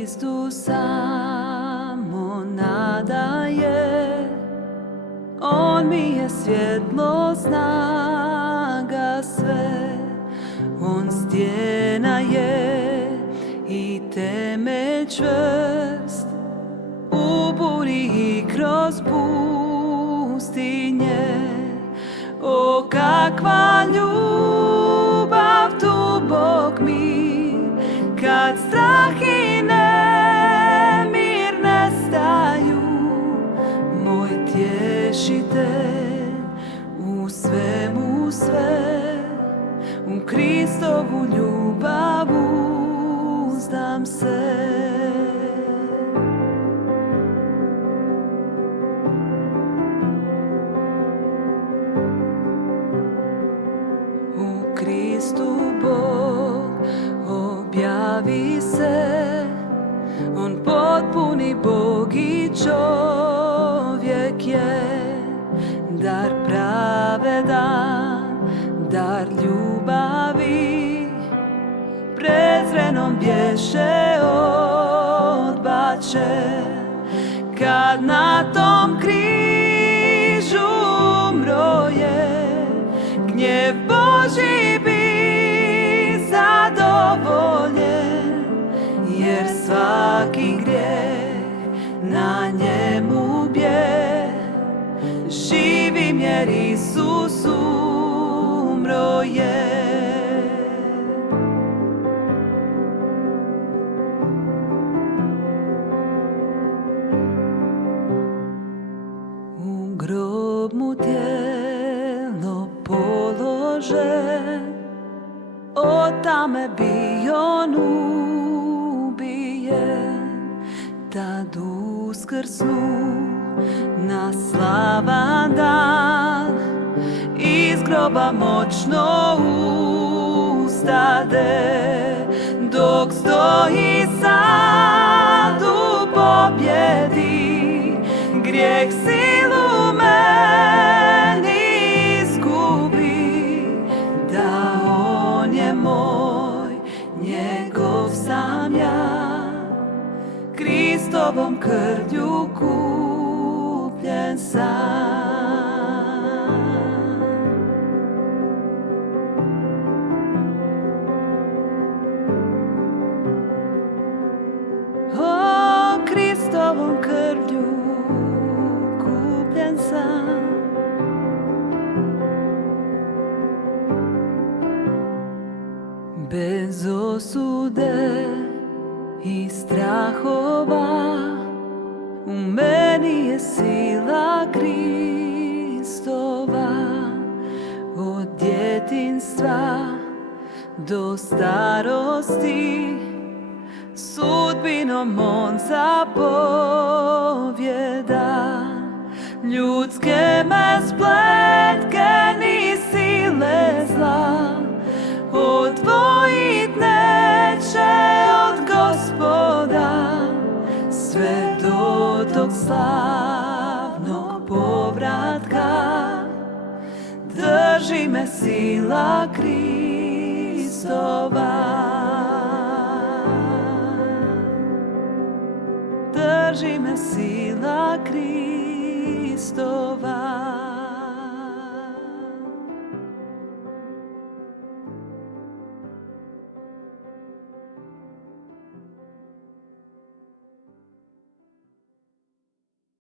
Kristus samo nadaje, On mi je svjetlo, snaga sve, On stjena je i temelj čvrst, u buri i kroz pustinje. O, kakva ljubav dubok mi, kad strah i nemir nestaju, moj tješitelj u svemu sve, u Kristovu ljubav uzdam se. U Kristu Bog objavi se, On potpuni Bog i čovjek je, dar pravedan, dar ljubavi, prezrenom bješe odbačen, kad na tom križu umro je, gnjev Božji bi zadovoljen, jer svaki grijeh na njemu bje, živim jer Isus umro je. U grob mu tijelo polože, od tame bi on ubijen, tad uskrsnu na slavan dan, iz groba moćno ustade, dok stoji sad u pobjedi, grijeh silu meni izgubi, da on je moj, njegov sam ja, Kristovom krvlju kupljen sam. O, Kristovom krvlju kupljen sam. Bez osude i strahova, u meni je sila Kristova, od djetinjstva do starosti, sudbinom on zapovjeda. Ljudske me spletke ni sile zla odvojit neće od Gospoda, sve do tog slavnog povratka. Drži me sila Kristova, drži me sila Kristova.